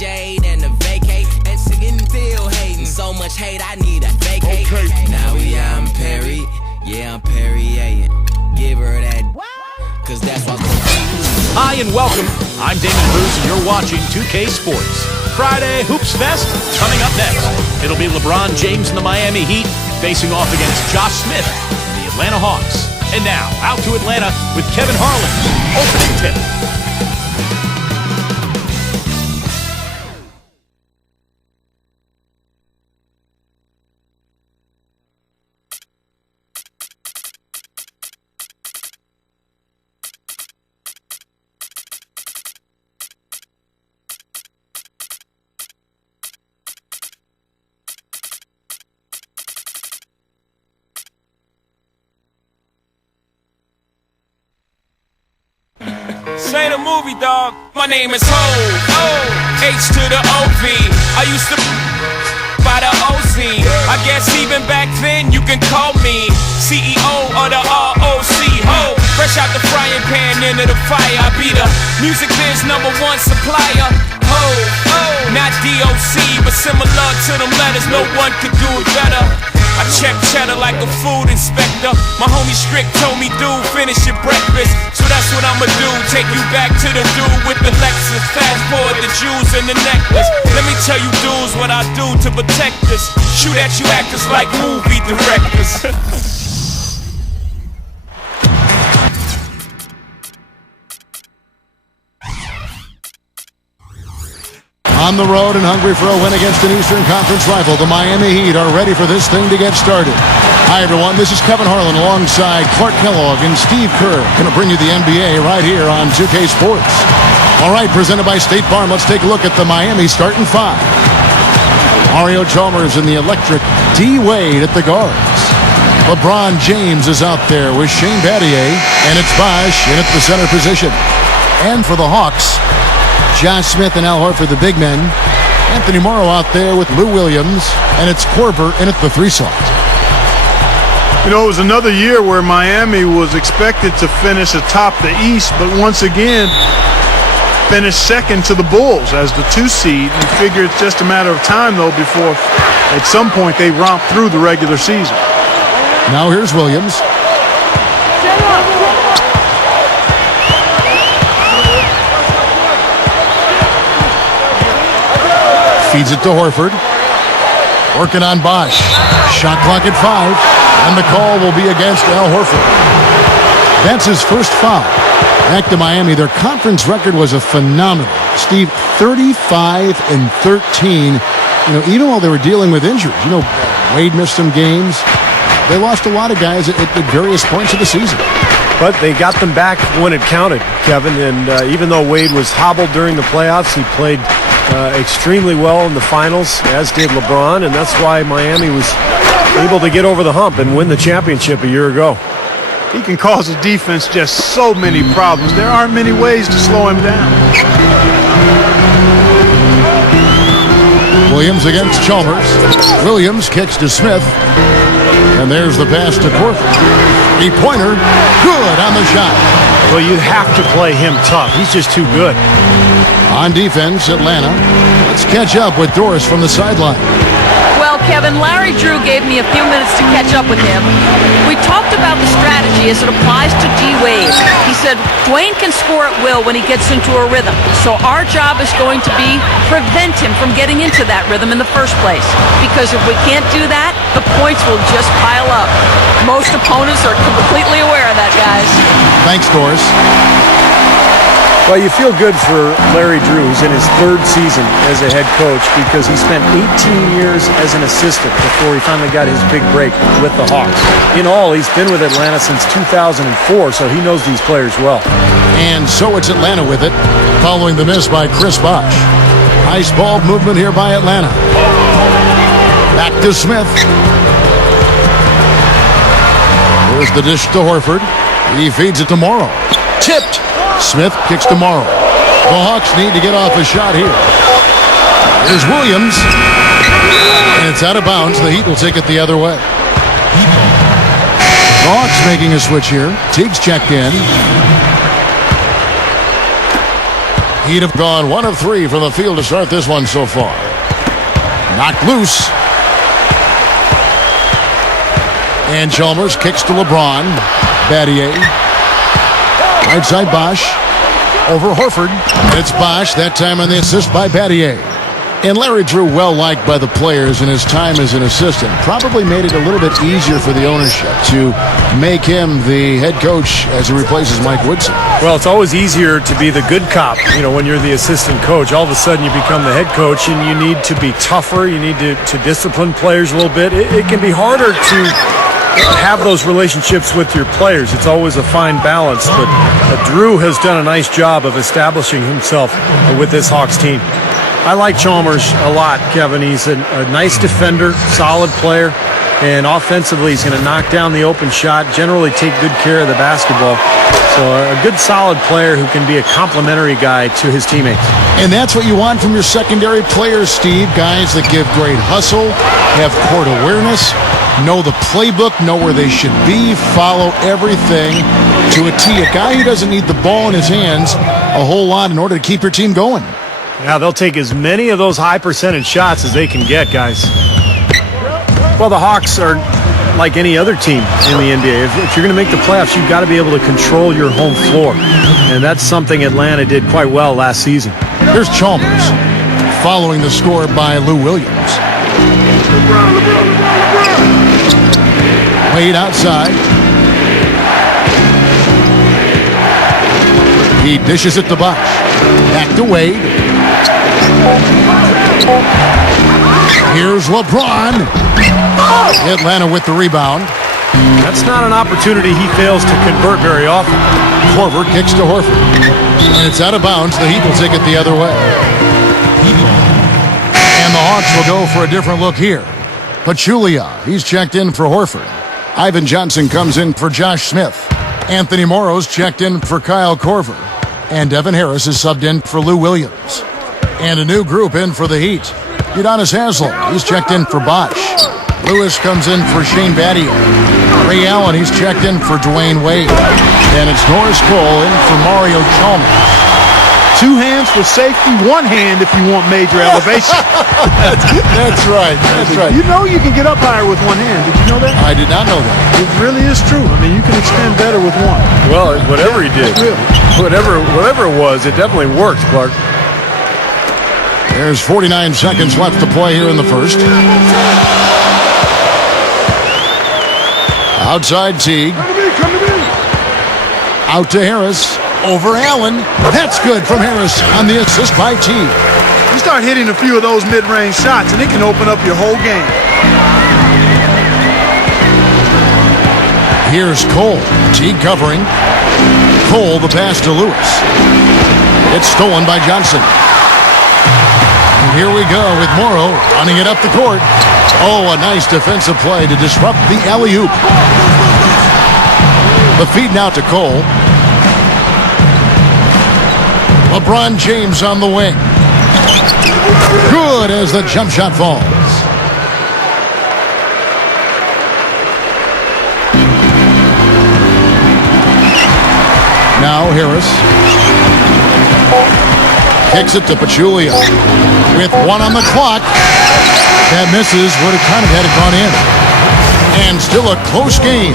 shade and a vacate. And sitting still hating. So much hate, I need a vacate. Okay. Now we out in Perry. Yeah, I'm Perrier. Give her that. Cause that's what's going on. Hi and welcome. I'm Damon Bruce and you're watching 2K Sports. Friday Hoops Fest coming up next. It'll be LeBron James and the Miami Heat facing off against Josh Smith, the Atlanta Hawks. And now, out to Atlanta with Kevin Harlan. Opening tip. This ain't a movie, dog. My name is Ho, H to the O-V. I used to by the OZ. I guess even back then you can call me CEO of the ROC. Ho, fresh out the frying pan into the fire. I be the music biz #1 supplier. Ho, not DOC, but similar to them letters. No one could do it better. I check cheddar like a food inspector. My homie Strick told me, dude, finish your breakfast. So that's what I'ma do, take you back to the dude with the Lexus. Fast forward the jewels and the necklace. Let me tell you dudes what I do to protect us. Shoot at you actors like movie directors. On the road and hungry for a win against an Eastern Conference rival, the Miami Heat are ready for this thing to get started. Hi, everyone. This is Kevin Harlan alongside Clark Kellogg and Steve Kerr. Going to bring you the NBA right here on 2K Sports. All right, presented by State Farm. Let's take a look at the Miami starting five. Mario Chalmers in the electric. D. Wade at the guards. LeBron James is out there with Shane Battier, and it's Bosh in at the center position. And for the Hawks, Josh Smith and Al Horford, the big men. Anthony Morrow out there with Lou Williams, and it's Korver in at the 3 slot. You know, it was another year where Miami was expected to finish atop the East, but once again finished second to the Bulls as the 2 seed. You figure it's just a matter of time, though, before at some point they romp through the regular season. Now here's Williams. Feeds it to Horford. Working on Bosh. Shot clock at 5. And the call will be against Al Horford. That's his first foul. Back to Miami. Their conference record was a phenomenal. Steve, 35-13. You know, even while they were dealing with injuries. You know, Wade missed some games. They lost a lot of guys at various points of the season. But they got them back when it counted, Kevin. And even though Wade was hobbled during the playoffs, he played extremely well in the finals, as did LeBron, and that's why Miami was able to get over the hump and win the championship a year ago. He can cause the defense just so many problems. There aren't many ways to slow him down. Williams against Chalmers. Williams kicks to Smith. And there's the pass to Korver. Three-pointer. Good on the shot. Well, you have to play him tough. He's just too good. On defense, Atlanta. Let's catch up with Doris from the sideline. Well, Kevin, Larry Drew gave me a few minutes to catch up with him. We talked about the strategy as it applies to D. Wade. He said Dwayne can score at will when he gets into a rhythm. So our job is going to be prevent him from getting into that rhythm in the first place. Because if we can't do that, the points will just pile up. Most opponents are completely aware of that, guys. Thanks, Doris. Well, you feel good for Larry Drew, who's in his 3rd season as a head coach, because he spent 18 years as an assistant before he finally got his big break with the Hawks. In all, he's been with Atlanta since 2004, so he knows these players well. And so it's Atlanta with it, following the miss by Chris Bosh. Nice ball movement here by Atlanta. Back to Smith. Here's the dish to Horford. He feeds it to Morrow. Tipped. Smith kicks to Morrow. The Hawks need to get off a shot here. Here's Williams. And it's out of bounds. The Heat will take it the other way. The Hawks making a switch here. Teague's checked in. He'd have gone 1 of 3 from the field to start this one so far. Knocked loose. And Chalmers kicks to LeBron. Battier. Right side Bosch. Over Horford. It's Bosch, that time on the assist by Battier. And Larry Drew, well liked by the players in his time as an assistant, probably made it a little bit easier for the ownership to make him the head coach as he replaces Mike Woodson. Well, it's always easier to be the good cop, when you're the assistant coach. All of a sudden you become the head coach and you need to be tougher. You need to discipline players a little bit. It can be harder to have those relationships with your players. It's always a fine balance, but Drew has done a nice job of establishing himself with this Hawks team. I like Chalmers a lot, Kevin. He's a nice defender, solid player, and offensively he's going to knock down the open shot, generally take good care of the basketball. So a good, solid player who can be a complimentary guy to his teammates. And that's what you want from your secondary players, Steve. Guys that give great hustle, have court awareness, know the playbook, know where they should be, follow everything to a T. A guy who doesn't need the ball in his hands a whole lot in order to keep your team going. Yeah, they'll take as many of those high percentage shots as they can get, guys. Well, the Hawks are like any other team in the NBA. If you're going to make the playoffs, you've got to be able to control your home floor. And that's something Atlanta did quite well last season. Here's Chalmers following the score by Lou Williams. Wade outside. He dishes it to Bosch. Back to Wade. Here's LeBron. Atlanta with the rebound. That's not an opportunity he fails to convert very often. Korver kicks to Horford. And it's out of bounds. The Heat will take it the other way. And the Hawks will go for a different look here. Pachulia, he's checked in for Horford. Ivan Johnson comes in for Josh Smith. Anthony Morrow's checked in for Kyle Korver. And Devin Harris is subbed in for Lou Williams. And a new group in for the Heat. Udonis Haslem, he's checked in for Bosch. Lewis comes in for Shane Battier. Ray Allen, he's checked in for Dwayne Wade. And it's Norris Cole in for Mario Chalmers. 2 hands for safety, 1 hand if you want major elevation. That's right. That's right. You know you can get up higher with 1 hand. Did you know that? I did not know that. It really is true. I mean, you can extend better with 1. Well, whatever he did, whatever it was, it definitely worked, Clark. There's 49 seconds left to play here in the first. Outside Teague. Come to me. Out to Harris. Over Allen. That's good from Harris on the assist by Teague. You start hitting a few of those mid-range shots, and it can open up your whole game. Here's Cole. Teague covering. Cole, the pass to Lewis. It's stolen by Johnson. And here we go with Morrow running it up the court. Oh, a nice defensive play to disrupt the alley-oop. The feed now to Cole. LeBron James on the wing. Good as the jump shot falls. Now Harris. Kicks it to Pachulia. With 1 on the clock. That misses. Would have kind of had it gone in. And still a close game.